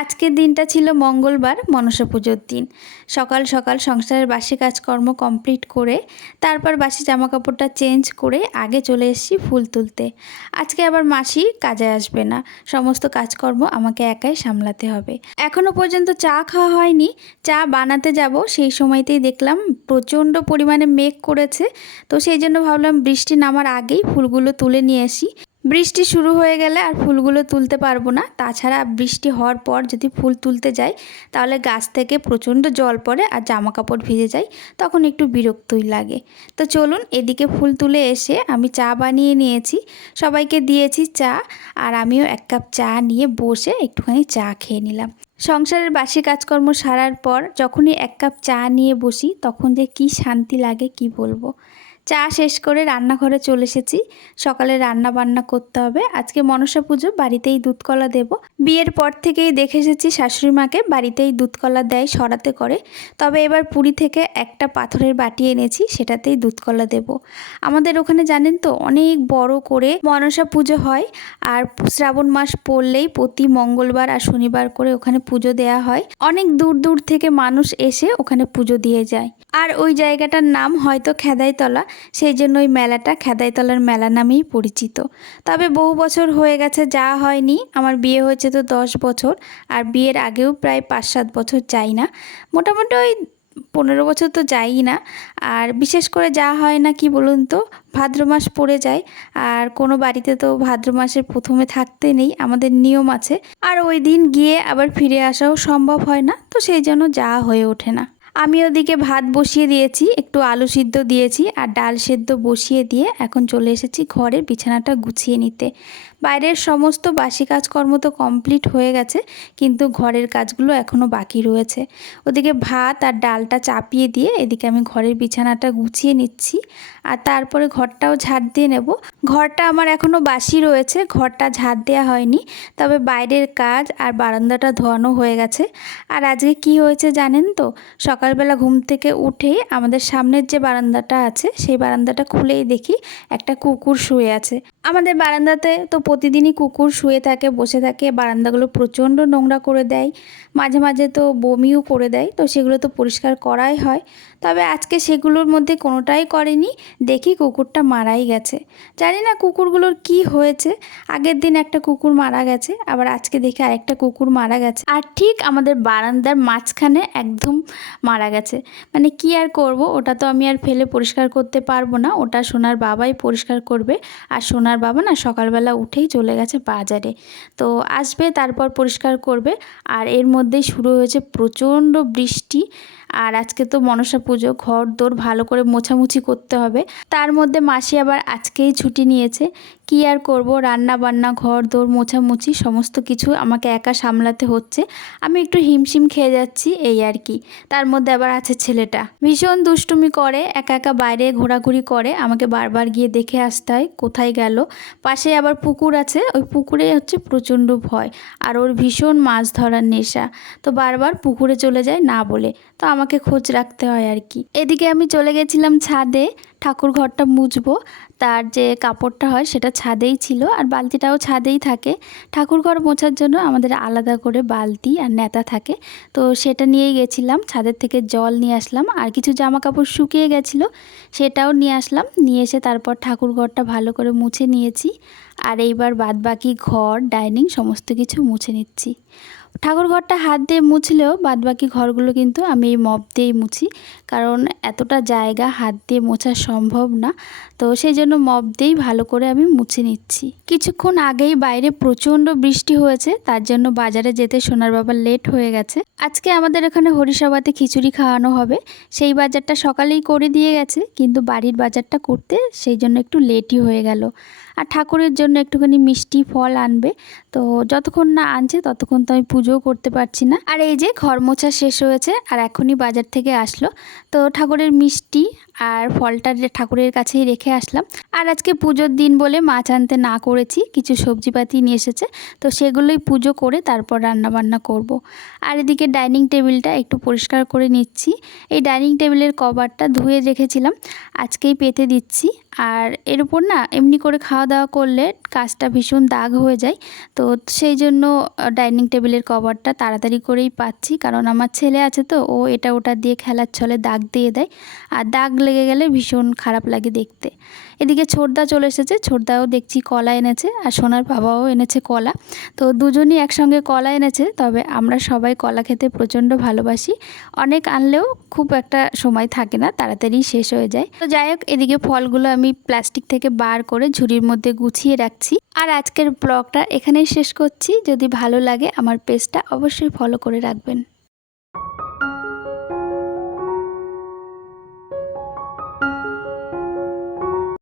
আজকের দিনটা ছিল মঙ্গলবার, মনসা পুজোর দিন। সকাল সকাল সংসারের বাসি কাজকর্ম কমপ্লিট করে তারপর বাসি জামাকাপড়টা চেঞ্জ করে আগে চলে এসেছি ফুল তুলতে। আজকে আবার মাসি কাজে আসবে না, সমস্ত কাজকর্ম আমাকে একাই সামলাতে হবে। এখনও পর্যন্ত চা খাওয়া হয়নি, চা বানাতে যাব সেই সময়তেই দেখলাম প্রচণ্ড পরিমাণে মেঘ করেছে। তো সেই জন্য ভাবলাম বৃষ্টি নামার আগেই ফুলগুলো তুলে নিয়ে আসি। বৃষ্টি শুরু হয়ে গেলে আর ফুলগুলো তুলতে পারবো না। তাছাড়া বৃষ্টি হওয়ার পর যদি ফুল তুলতে যাই তাহলে গাছ থেকে প্রচণ্ড জল পড়ে আর জামা কাপড় ভিজে যায়, তখন একটু বিরক্তই লাগে। তো চলুন, এদিকে ফুল তুলে এসে আমি চা বানিয়ে নিয়েছি, সবাইকে দিয়েছি চা, আর আমিও এক কাপ চা নিয়ে বসে একটুখানি চা খেয়ে নিলাম। সংসারের বাসি কাজকর্ম সারার পর যখনই এক কাপ চা নিয়ে বসি তখন যে কী শান্তি লাগে কি বলবো। চা শেষ করে রান্নাঘরে চলে এসেছি। সকালে রান্না বান্না করতে হবে। আজকে মনসা পুজো, বাড়িতেই দুধকলা দেব। বিয়ের পর থেকেই দেখে এসেছি শাশুড়ি মাকে বাড়িতেই দুধকলা দেয় সরাতে করে। তবে এবার পুরী থেকে একটা পাথরের বাটি এনেছি, সেটাতেই দুধকলা দেব। আমাদের ওখানে জানেন তো অনেক বড় করে মনসা পুজো হয়, আর শ্রাবণ মাস পড়লেই প্রতি মঙ্গলবার আর শনিবার করে ওখানে পুজো দেয়া হয়। অনেক দূর দূর থেকে মানুষ এসে ওখানে পুজো দিয়ে যায়। আর ওই জায়গাটার নাম হয়তো খেদাইতলা, সেই জন্য ওই মেলাটা খেদাইতলার মেলা নামেই পরিচিত। তবে বহু বছর হয়ে গেছে যাওয়া হয়নি। আমার বিয়ে হয়েছে তো 10 বছর, আর বিয়ের আগেও প্রায় 5-7 বছর যাই না। মোটামুটি ওই 15 বছর তো যাই না। আর বিশেষ করে যাওয়া হয় না কি বলুন তো, ভাদ্র মাস পড়ে যায়, আর কোনো বাড়িতে তো ভাদ্র মাসের প্রথমে থাকতে নেই, আমাদের নিয়ম আছে। আর ওই দিন গিয়ে আবার ফিরে আসাও সম্ভব হয় না, তো সেই জন্য যাওয়া হয়ে ওঠে না। আমি ওদিকে ভাত বসিয়ে দিয়েছি, একটু আলু সিদ্ধ দিয়েছি আর ডাল সেদ্ধ বসিয়ে দিয়ে এখন চলে এসেছি ঘরের বিছানাটা গুছিয়ে নিতে। বাইরের সমস্ত বাসি কাজকর্ম তো কমপ্লিট হয়ে গেছে, কিন্তু ঘরের কাজগুলো এখনও বাকি রয়েছে। ওদিকে ভাত আর ডালটা চাপিয়ে দিয়ে এদিকে আমি ঘরের বিছানাটা গুছিয়ে নিচ্ছি, আর তারপরে ঘরটাও ঝাড় দিয়ে নেব। ঘরটা আমার এখনও বাসি রয়েছে, ঘরটা ঝাড় দেওয়া হয়নি, তবে বাইরের কাজ আর বারান্দাটা ধোয়ানো হয়ে গেছে। আর আজকে কি হয়েছে জানেন তো, সকালবেলা ঘুম থেকে উঠেই আমাদের সামনের যে বারান্দাটা আছে সেই বারান্দাটা খুলেই দেখি একটা কুকুর শুয়ে আছে। আমাদের বারান্দাতে তো প্রতিদিনই কুকুর শুয়ে থাকে, বসে থাকে, বারান্দাগুলো প্রচণ্ড নোংরা করে দেয়, মাঝে মাঝে তো বমিও করে দেয়, তো সেগুলো তো পরিষ্কার করাই হয়। তবে আজকে সেগুলোর মধ্যে কোনোটাই করেনি, দেখি কুকুরটা মারাই গেছে। জানি না কুকুরগুলোর কি হয়েছে, আগের দিন একটা কুকুর মারা গেছে, আবার আজকে দেখি আরেকটা কুকুর মারা গেছে, আর ঠিক আমাদের বারান্দার মাঝখানে একদম মারা গেছে। মানে কি আর করব, ওটা তো আমি আর ফেলে পরিষ্কার করতে পারবো না, ওটা সোনার বাবাই পরিষ্কার করবে। আর সোনার বাবা না সকালবেলা উঠেই চলে গেছে বাজারে, তো আসবে তারপর পরিষ্কার করবে। আর এর মধ্যেই শুরু হয়েছে প্রচণ্ড বৃষ্টি। আর আজকে তো মনসা পুজো, ঘর দোর ভালো করে মোছামুছি করতে হবে। তার মধ্যে মাসি আবার আজকেই ছুটি নিয়েছে। কি আর করব, রান্না বান্না, ঘর দোর মোছামুছি সমস্ত কিছু আমাকে একা সামলাতে হচ্ছে। আমি একটু হিমশিম খেয়ে যাচ্ছি এই আর কি। তার মধ্যে আবার আছে ছেলেটা, ভীষণ দুষ্টুমি করে, একা একা বাইরে ঘোরাঘুরি করে, আমাকে বারবার গিয়ে দেখে আসতে হয় কোথায় গেল। পাশে আবার পুকুর আছে, ওই পুকুরে হচ্ছে প্রচণ্ড ভয়, আর ওর ভীষণ মাছ ধরার নেশা, তো বারবার পুকুরে চলে যায় না বলে, তো আমাকে খোঁজ রাখতে হয় আর কি। এদিকে আমি চলে গেছিলাম ছাদে, ঠাকুর ঘরটা মুছবো। তার যে কাপড়টা হয় সেটা ছাদেই ছিল, আর বালতিটাও ছাদেই থাকে। ঠাকুর ঘর মোছার জন্য আমাদের আলাদা করে বালতি আর নেতা থাকে, তো সেটা নিয়েই গেছিলাম। ছাদের থেকে জল নিয়ে আসলাম, আর কিছু জামা কাপড় শুকিয়ে গেছিলো সেটাও নিয়ে আসলাম। নিয়ে এসে তারপর ঠাকুর ঘরটা ভালো করে মুছে নিয়েছি, আর এইবার বাদবাকি ঘর, ডাইনিং সমস্ত কিছু মুছে নিচ্ছি। ঠাকুর ঘরটা হাত দিয়ে মুছলেও বাদবাকি ঘরগুলো কিন্তু আমি এই মপ দিয়েই মুছি, কারণ এতটা জায়গা হাত দিয়ে মোছা সম্ভব না, তো সেই জন্য মপ দিয়েই ভালো করে আমি মুছে নিচ্ছি। কিছুক্ষণ আগেই বাইরে প্রচণ্ড বৃষ্টি হয়েছে, তার জন্য বাজারে যেতে সোনার বাবার লেট হয়ে গেছে। আজকে আমাদের এখানে হরিসভাতে খিচুড়ি খাওয়ানো হবে, সেই বাজারটা সকালেই করে দিয়ে গেছে, কিন্তু বাড়ির বাজারটা করতে সেই জন্য একটু লেটই হয়ে গেল। আর ঠাকুরের জন্য একটুখানি মিষ্টি ফল আনবে, তো যতক্ষণ না আনছে ততক্ষণ তো আমি পুজোও করতে পারছি না। আর এই যে ঘর মোছা শেষ হয়েছে আর এখনই বাজার থেকে আসলো, তো ঠাকুরের মিষ্টি আর ফলটা যে ঠাকুরের কাছেই রেখে আসলাম। আর আজকে পুজোর দিন বলে মাছ আনতে না করেছি, কিছু সবজিপাতি নিয়ে এসেছে, তো সেগুলোই পুজো করে তারপর রান্নাবান্না করব। আর এদিকে ডাইনিং টেবিলটা একটু পরিষ্কার করে নিচ্ছি। এই ডাইনিং টেবিলের কভারটা ধুয়ে রেখেছিলাম, আজকেই পেতে দিচ্ছি। আর এর উপর না এমনি করে খাওয়া দাওয়া করলে কাজটা ভীষণ দাগ হয়ে যায়, তো সেই জন্য ডাইনিং টেবিলের কভারটা তাড়াতাড়ি করেই পাচ্ছি, কারণ আমার ছেলে আছে তো, ও এটা ওটা দিয়ে খেলার ছলে দাগ দিয়ে দেয়, আর দাগ লেগে গেলে ভীষণ খারাপ লাগে দেখতে। এদিকে ছোটদা চলে এসেছে, ছোটদাও দেখছি কলা এনেছে, আর সোনার বাবাও এনেছে কলা। তো দুজনই একসঙ্গে কলা এনেছে, তবে আমরা সবাই কলা খেতে প্রচণ্ড ভালোবাসি। অনেক আনলেও খুব একটা সময় থাকে না, তাড়াতাড়ি শেষ হয়ে যায়। তো যাই হোক, এদিকে ফলগুলো আমি প্লাস্টিক থেকে বার করে ঝুড়ির মধ্যে গুছিয়ে রাখছি। আর আজকের ব্লগটা এখানেই শেষ করছি। যদি ভালো লাগে আমার পেজটা অবশ্যই ফলো করে রাখবেন।